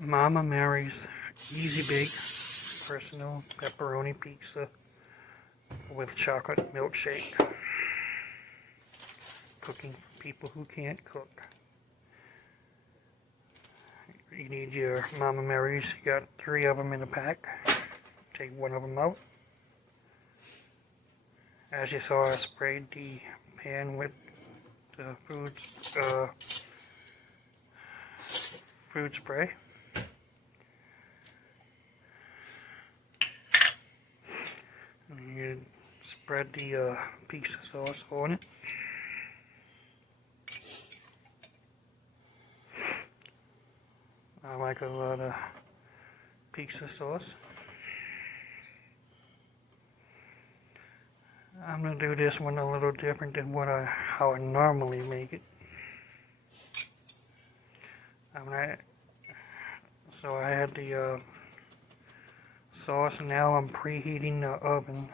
Mama Mary's Easy Bake Personal Pepperoni Pizza with Chocolate Milkshake. Cooking for people who can't cook. You need your Mama Mary's. You got 3 of them in a pack. Take 1 of them out. As you saw, I sprayed the pan with the food spray. And you spread the pizza sauce on it. I like a lot of pizza sauce. I'm going to do this one a little different than how I normally make it. So I had the sauce. Now I'm preheating the oven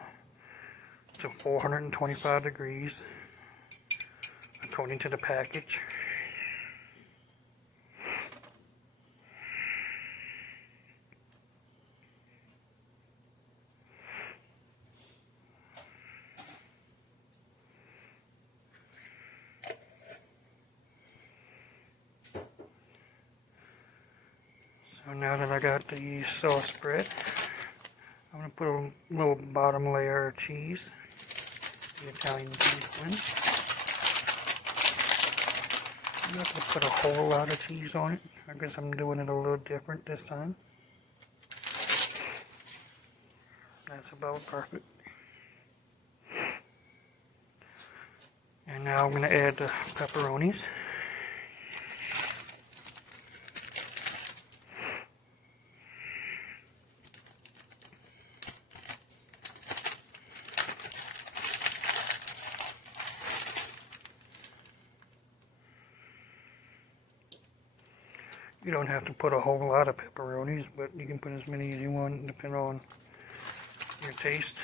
to 425 degrees according to the package. So now that I got the sauce spread, I'm going to put a little bottom layer of cheese, the Italian cheese blend. I'm not going to put a whole lot of cheese on it. I guess I'm doing it a little different this time. That's about perfect. And now I'm going to add the pepperonis. You don't have to put a whole lot of pepperonis, but you can put as many as you want depending on your taste.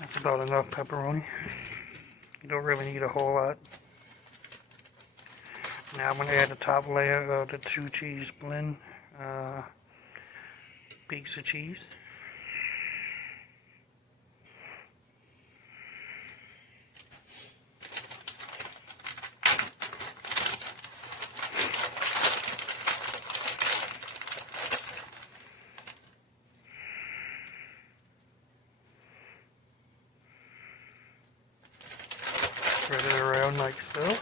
That's about enough pepperoni. You don't really need a whole lot. Now I'm going to add the top layer of the 2 cheese blend pizza cheese. Spread it around like so.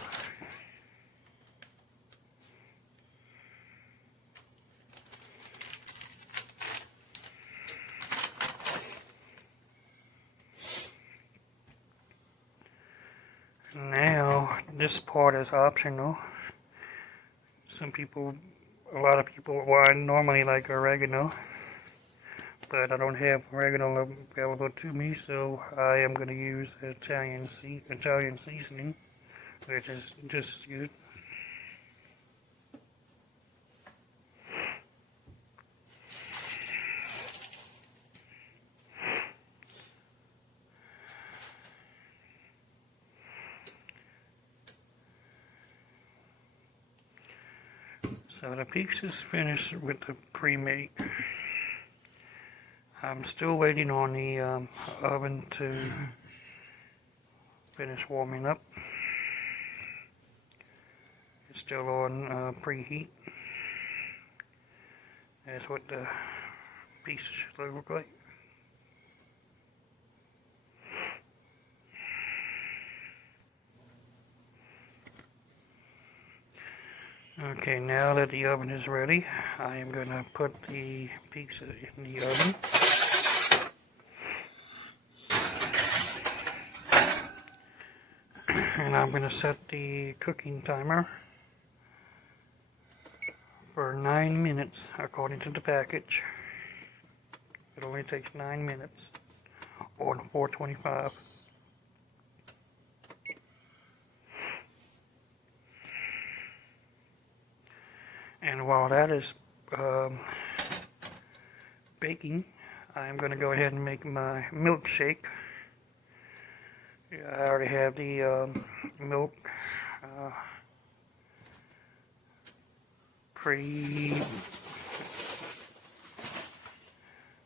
Now, this part is optional. A lot of people, well, I normally like oregano, but I don't have oregano available to me, so I am going to use Italian seasoning, which is just as good. So the pizza's finished with the pre-make. I'm still waiting on the oven to finish warming up. It's still on preheat. That's what the pizza should look like. Okay, now that the oven is ready, I am going to put the pizza in the oven. And I'm going to set the cooking timer for 9 minutes according to the package. It only takes 9 minutes on 425. And while that is baking, I'm going to go ahead and make my milkshake. I already have the milk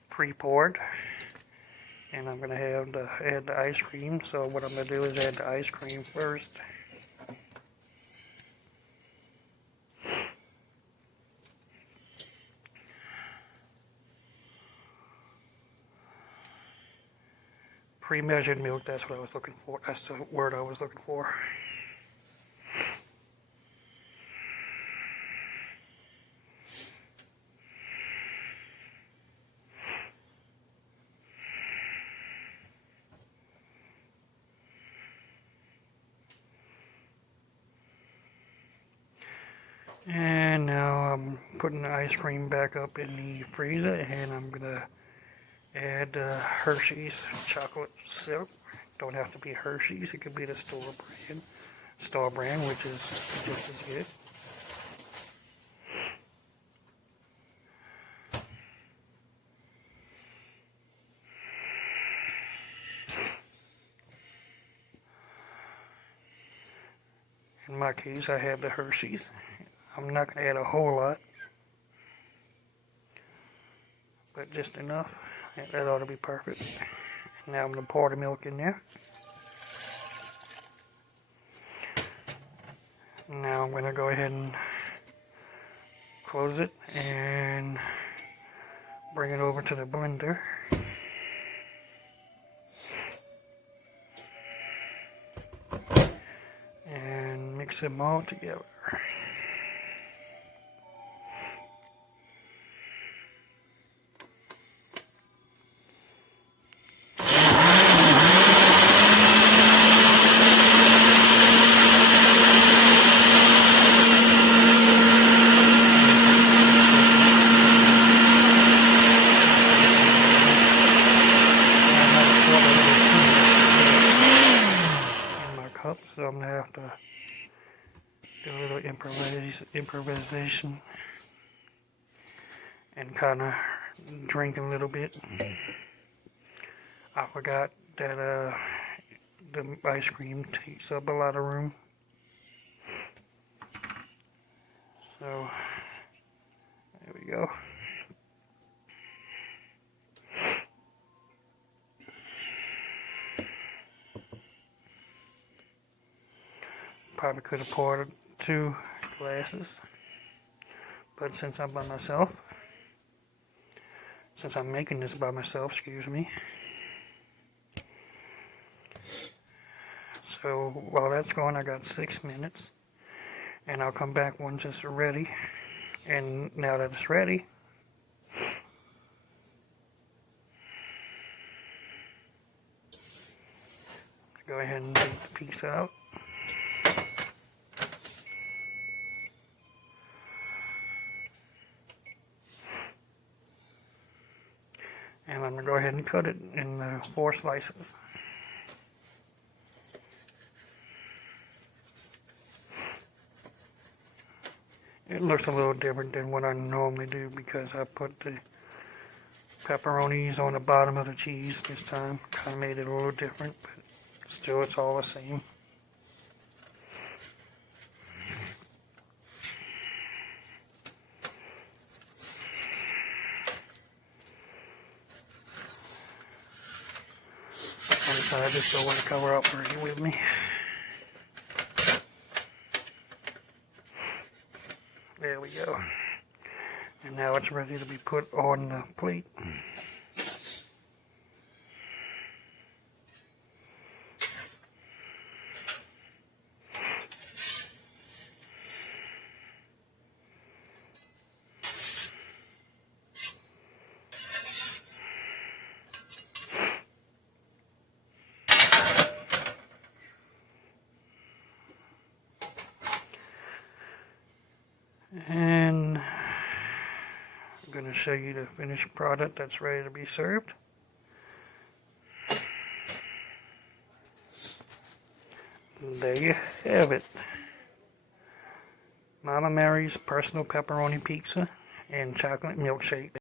pre-poured, and I'm going to have add the ice cream. So what I'm going to do is add the ice cream first. Pre-measured milk, that's what I was looking for. That's the word I was looking for. And now I'm putting the ice cream back up in the freezer, and I'm gonna add Hershey's chocolate syrup. Don't have to be Hershey's, it could be the store brand, which is just as good. In my case, I have the Hershey's. I'm not going to add a whole lot, but just enough. That ought to be perfect. Now I'm going to pour the milk in there. Now I'm going to go ahead and close it and bring it over to the blender. And mix them all together. So I'm going to have to do a little improvisation and kind of drink a little bit. I forgot that the ice cream takes up a lot of room. So there we go. Probably could have poured 2 glasses, but since I'm by myself, since I'm making this by myself, excuse me. So while that's going, I got 6 minutes, and I'll come back once it's ready. And now that it's ready, go ahead and take the piece out. And I'm going to go ahead and cut it in 4 slices. It looks a little different than what I normally do because I put the pepperonis on the bottom of the cheese this time. Kind of made it a little different, but still it's all the same. So I just don't want to cover up for you with me. There we go. And now it's ready to be put on the plate. And I'm going to show you the finished product that's ready to be served. There you have it. Mama Mary's personal pepperoni pizza, and chocolate milkshake.